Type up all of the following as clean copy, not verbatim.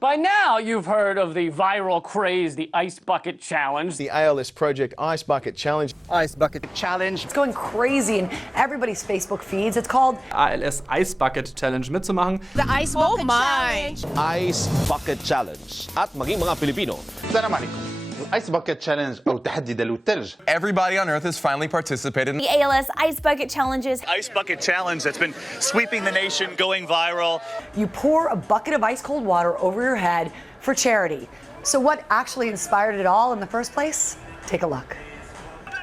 By now, you've heard of the viral craze, the Ice Bucket Challenge. The ALS Project Ice Bucket Challenge. Ice Bucket Challenge. It's going crazy in everybody's Facebook feeds. It's called ALS Ice Bucket Challenge mitzumachen. The Ice Bucket Challenge. Ice Bucket Challenge. At maging mga Pilipino. السلام عليكم. Ice Bucket Challenge أو تحدي دلو الثلج. Everybody on Earth has finally participated in The ALS Ice Bucket Challenges. Ice Bucket Challenge that's been sweeping the nation, going viral. you pour a bucket of ice cold water over your head for charity. So what actually inspired it all in the first place? Take a look.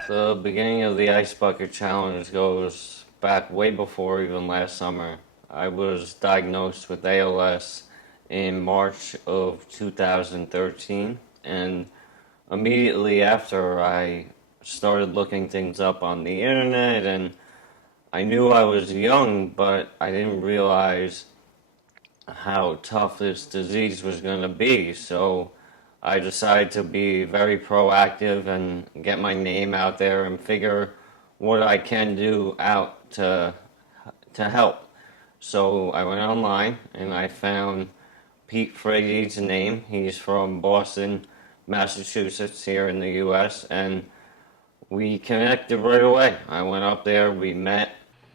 The beginning of the Ice Bucket Challenge goes back way before even last summer. I was diagnosed with ALS in March of 2013, and immediately after I started looking things up on the internet, and I knew I was young, but I didn't realize how tough this disease was going to be. So I decided to be very proactive and get my name out there and figure what I can do out to help. So I went online and I found Pete Frates' name. He's from Boston, Massachusetts, here in the U.S., and we connected right away. I went up there, we met.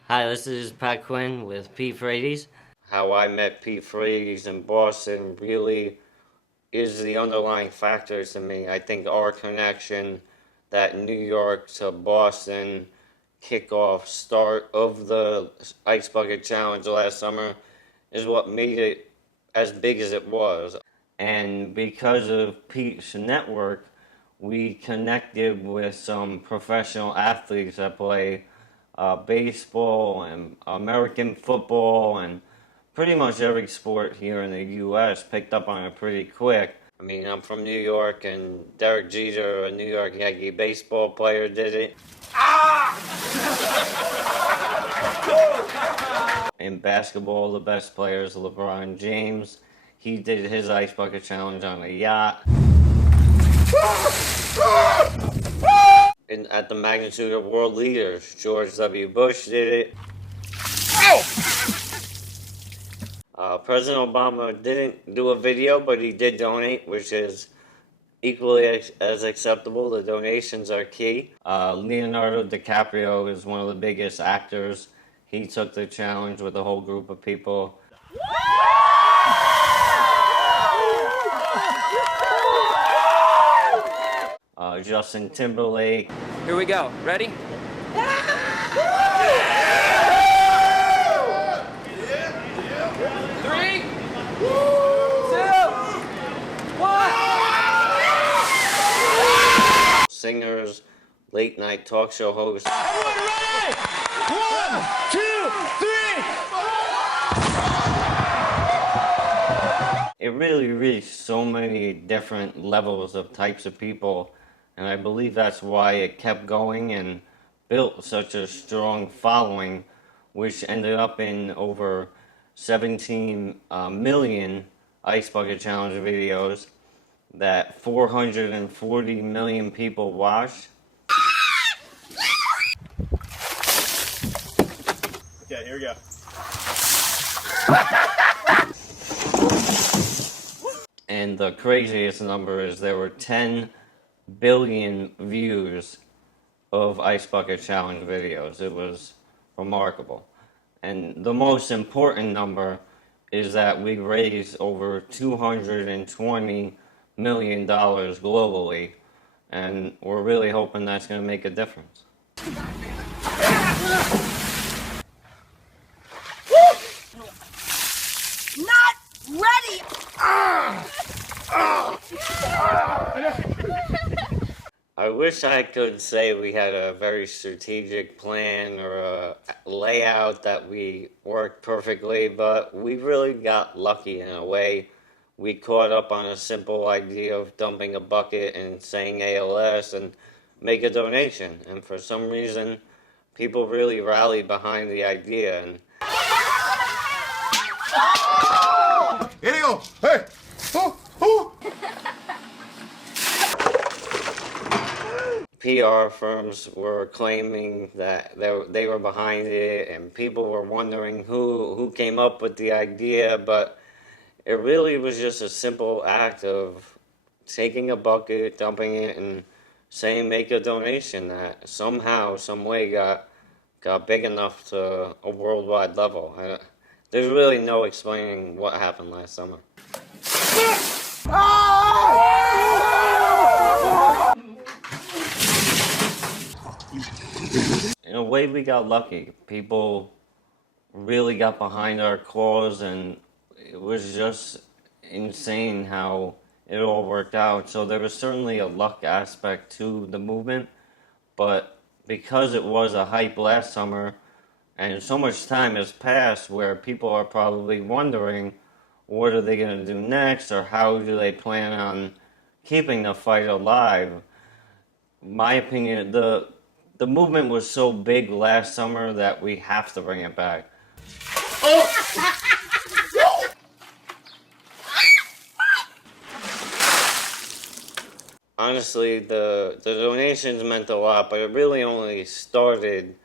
Hi, this is Pat Quinn with Pete Frates. How I met Pete Frates in Boston really is the underlying factor to me. I think our connection, that New York to Boston kickoff start of the Ice Bucket Challenge last summer, is what made it as big as it was. And because of Pete's network, we connected with some professional athletes that play baseball and American football, and pretty much every sport here in the U.S. picked up on it pretty quick. I mean, I'm from New York, and Derek Jeter, a New York Yankee baseball player, did it. In basketball, the best player is LeBron James. He did his Ice Bucket Challenge on a yacht. And at the magnitude of world leaders, George W. Bush did it. President Obama didn't do a video, but he did donate, which is equally as acceptable. The donations are key. Leonardo DiCaprio is one of the biggest actors. He took the challenge with a whole group of people. Justin Timberlake. Here we go. Ready? 3, 2, 1. Singers, late night talk show hosts. Everyone ready? 1, 2, 3. It really reached so many different levels of types of people, and I believe that's why it kept going and built such a strong following, which ended up in over 17 million Ice Bucket Challenge videos that 440 million people watched. Okay, here we go. And the craziest number is there were 10 billion views of Ice Bucket Challenge videos. It was remarkable. And the most important number is that we raised over $220 million globally, and we're really hoping that's going to make a difference. Not ready! I wish I could say we had a very strategic plan or a layout that we worked perfectly, but we really got lucky in a way. We caught up on a simple idea of dumping a bucket and saying ALS and make a donation. And for some reason, people really rallied behind the idea. And Here you go. Hey. PR firms were claiming that they were behind it, and people were wondering who came up with the idea, but It really was just a simple act of taking a bucket, dumping it, and saying make a donation that somehow, some way got big enough to a worldwide level. There's really no explaining what happened last summer. In a way, we got lucky. People really got behind our cause, and it was just insane how it all worked out. So there was certainly a luck aspect to the movement, but because it was a hype last summer, and so much time has passed where people are probably wondering what are they going to do next, or how do they plan on keeping the fight alive. My opinion, the movement was so big last summer that we have to bring it back. Honestly, the donations meant a lot, but it really only started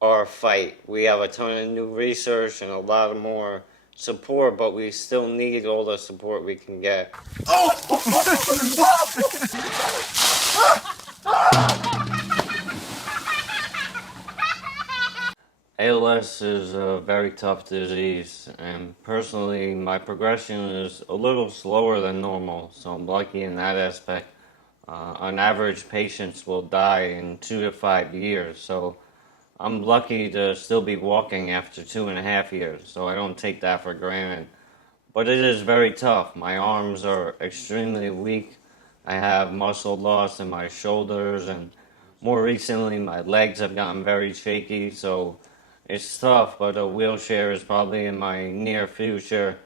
our fight. We have a ton of new research and a lot of more support, but we still need all the support we can get. ALS is a very tough disease, and personally, my progression is a little slower than normal, so I'm lucky in that aspect. On average, patients will die in 2 to 5 years, so I'm lucky to still be walking after 2.5 years, so I don't take that for granted. But it is very tough. My arms are extremely weak. I have muscle loss in my shoulders, and more recently, my legs have gotten very shaky, so it's tough, but a wheelchair is probably in my near future.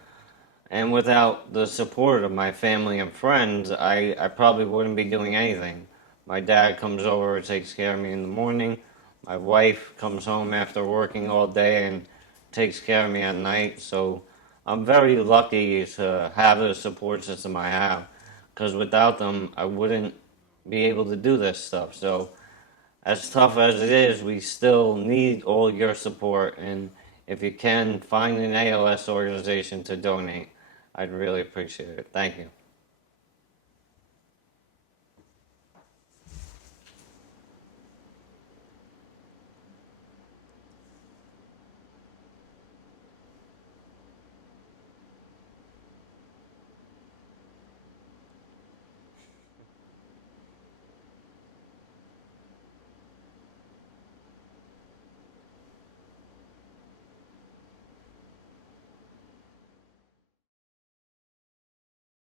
And without the support of my family and friends, I probably wouldn't be doing anything. My dad comes over, takes care of me in the morning. My wife comes home after working all day and takes care of me at night. So I'm very lucky to have the support system I have, because without them, I wouldn't be able to do this stuff. So as tough as it is, we still need all your support. And if you can, find an ALS organization to donate. I'd really appreciate it. Thank you.